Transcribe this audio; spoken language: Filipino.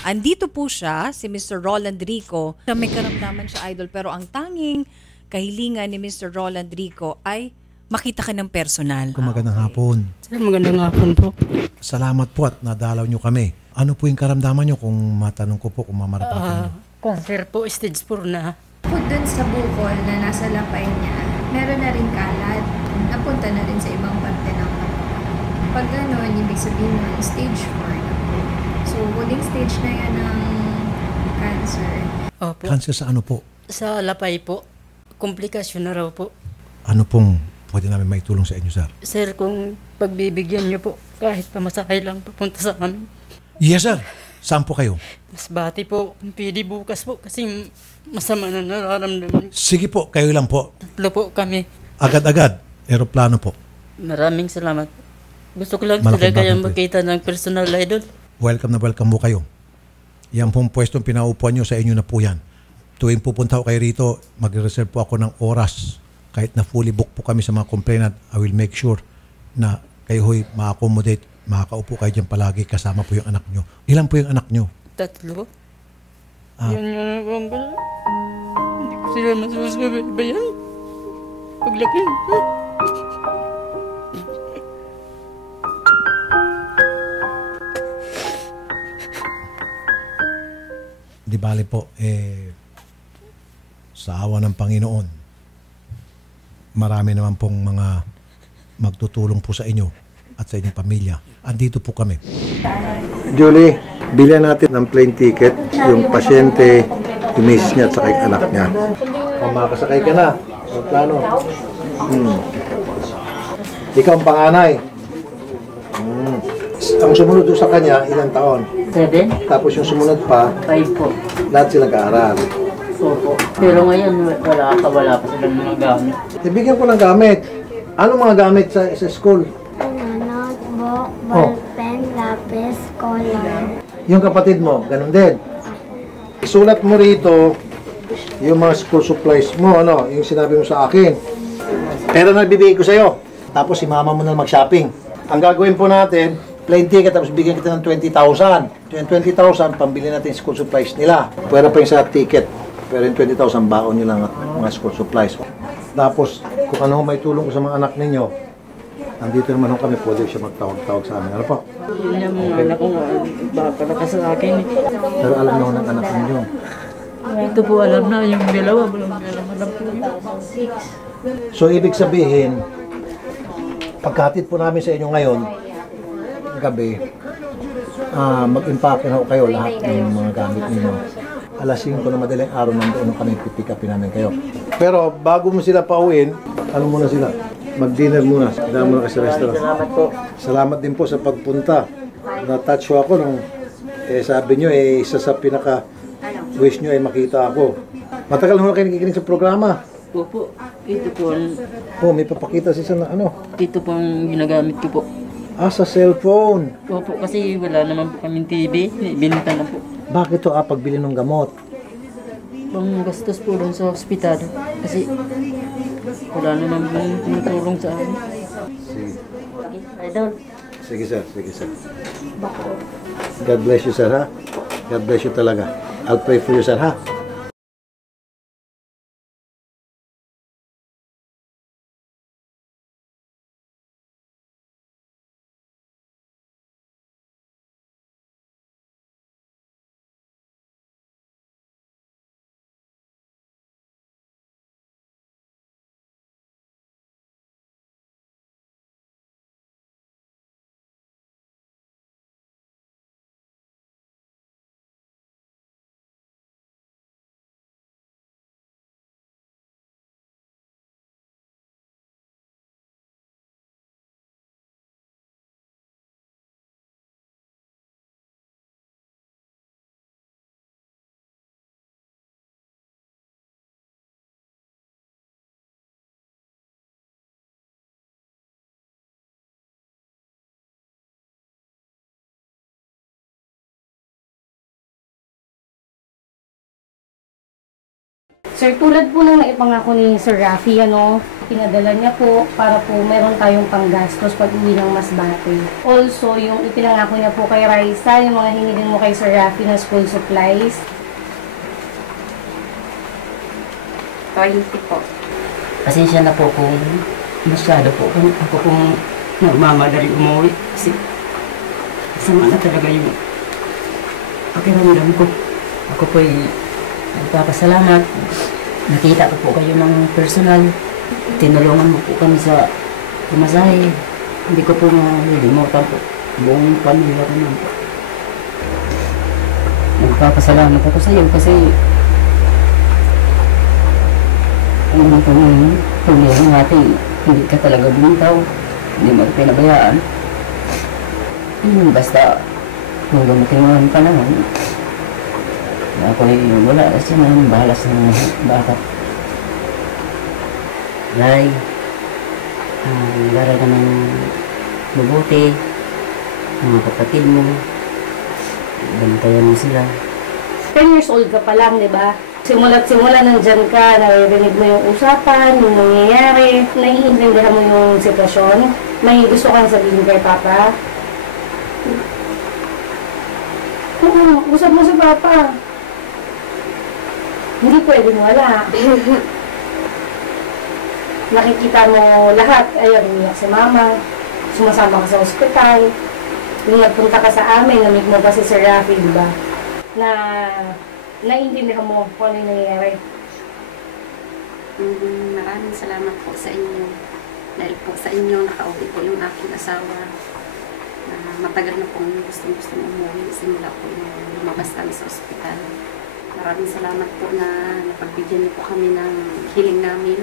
Andito po siya, si Mr. Roland Rico. May karamdaman siya, idol, pero ang tanging kahilingan ni Mr. Roland Rico ay makita ka ng personal. Magandang hapon. Sir, magandang hapon po. Salamat po at nadalaw nyo kami. Ano po yung karamdaman nyo kung matanong ko po kung mamarapatan nyo? Cancer po, stage 4 na. Bukod dun sa bukol na nasa lapay niya, meron na rin kalat. Napunta na rin sa ibang parte ng katawan. Pag gano'n, ibig sabihin mo, stage 4 na po. So, huling stage na yan ng cancer. Opo. Cancer sa ano po? Sa lapay po. Komplikasyon na raw po. Ano pong pwede namin maitulong sa inyo, sir? Sir, kung pagbibigyan niyo po, kahit pamasahe lang papunta sa amin. Yes, sir. Saan po kayo? Mas bati po, kung pwede bukas po, kasi masama na nararamdaman. Sige po, kayo lang po. Tatlo po kami. Agad-agad. Aeroplano po. Maraming salamat. Gusto ko lang Malaking talaga yung bagay po makita ng personal idol. Welcome na welcome po kayo. Yan pong pwestong pinaupuan nyo, sa inyo na po yan. Tuwing pupunta ko kayo rito, magre-reserve po ako ng oras. Kahit na fully book po kami sa mga complainant, I will make sure na kayo ho'y ma-accommodate, makakaupo kayo dyan palagi, kasama po yung anak nyo. Ilan po yung anak nyo? Tatlo. Ah. Yan yung nagpapala. Hindi ko sila masusabi ba yan? Paglaki. Di bale po, sa awa ng Panginoon, marami naman pong mga magtutulong po sa inyo at sa inyong pamilya. Andito po kami. Julie, bilhan natin ng plane ticket yung pasyente, yung miss niya at saka yung anak niya. Makakasakay ka na. Ang plano. Ikaw ang panganay. Ang sumunod doon sa kanya, ilang taon? 7? Tapos yung sumunod pa, 5 po. lahat sila nag-aaral. Opo. Pero ngayon, wala pa silang mga gamit. Ibigyan ko ng gamit. Ano mga gamit sa school? Notebook, ballpen, lapis, color. Yung kapatid mo, ganun din. Isulat mo rito yung mga school supplies mo, ano, yung sinabi mo sa akin. Pero nagbibigay ko sa'yo. Tapos si mama mo na mag-shopping. Ang gagawin po natin, plane ticket, tapos bigyan kita ng 20,000. Yung 20,000, pambili natin school supplies nila. Pwera pa yung sa ticket. Pero yung 20,000, baon nyo lang at mga school supplies. Tapos, kung ano may tulong ko sa mga anak ninyo, nandito naman kami, pwede siya magtawag-tawag sa amin. Ano po? Yun yung mga anak ko, baka na sa akin. Pero alam naman ng anak ninyo. Ito po alam na, yung dalawa, alam po yun. So, ibig sabihin, pagkatid po namin sa inyo ngayon, gabi, mag-impake na ho kayo lahat ng mga gamit ninyo. Alas 5 na madaling araw nandoon kami pipick upin namin kayo. Pero bago mo sila pauwiin, ano muna sila? Mag-dinner muna. Kailangan muna kayo sa restaurant. Salamat po. Salamat din po sa pagpunta. Na-touch ako nung sabi nyo, isa sa pinaka-wish nyo ay makita ako. Matagal na kayo nakikinig sa programa. Opo, ito po, Oh, may papakita siya na ano. ito po ang ginagamit ko po. Sa cellphone. Opo, kasi wala naman po kaming TV, binita na po. Bakit to pagbili ng gamot? Pang gastos po doon sa ospital, kasi wala naman pong tumutulong sa amin. Sige. Idol. Sige sir, sige sir. God bless you sir ha. God bless you talaga. I'll pray for you sir ha. Sir, tulad po ng naipangako ni Sir Rafi, ano, pinadala niya po para po meron tayong panggastos pag uwi ng Masbate. Also, yung ipinangako niya po kay Raisa, yung mga hiniling mo kay Sir Rafi na school supplies. 20 po. Pasensya na po kung masyado po ako kung nagmamadali umuwi kasi sama na talaga yung pakiramdam ko. Ako po'y nagpapasalamat. Nakita ko po kayo ng personal. Tinulungan mo po kami sa pumasahe. Hindi ko po malilimutan po. Buong pamilya ko naman po. Nagpapasalamat ako sa iyo kasi kung tulungan natin, hindi ka talaga bumitaw. Hindi mo pinabayaan. Basta nung dumating mo ang panahon, ako'y wala na siya ng balas ng bata. Nay, lara ka ng mabuti, mga kapatid mo, bantayan mo sila. 10 years old ka pa lang, di ba? Simula nandyan ka, naririnig mo yung usapan, yung nangyayari, naiintindihan mo yung sitwasyon, may gusto kang sabihin kay Papa. Oo, usap mo sa Papa. Hindi pwedeng wala. Nakikita mo lahat, ayun, umiyak si Mama, sumasama ka sa ospital, yung nagpunta ka sa amin, namit mo pa si Sir Rafi, di ba? Na naiintindihan mo kung ano yung nangyayari. Maraming salamat po sa inyo. Dahil po sa inyo, nakauwi po yung aking asawa. Matagal na pong gustong umuwi. Simula po yung lumabas kami sa ospital. Maraming salamat po na napagbigyan niyo po kami ng hiling namin.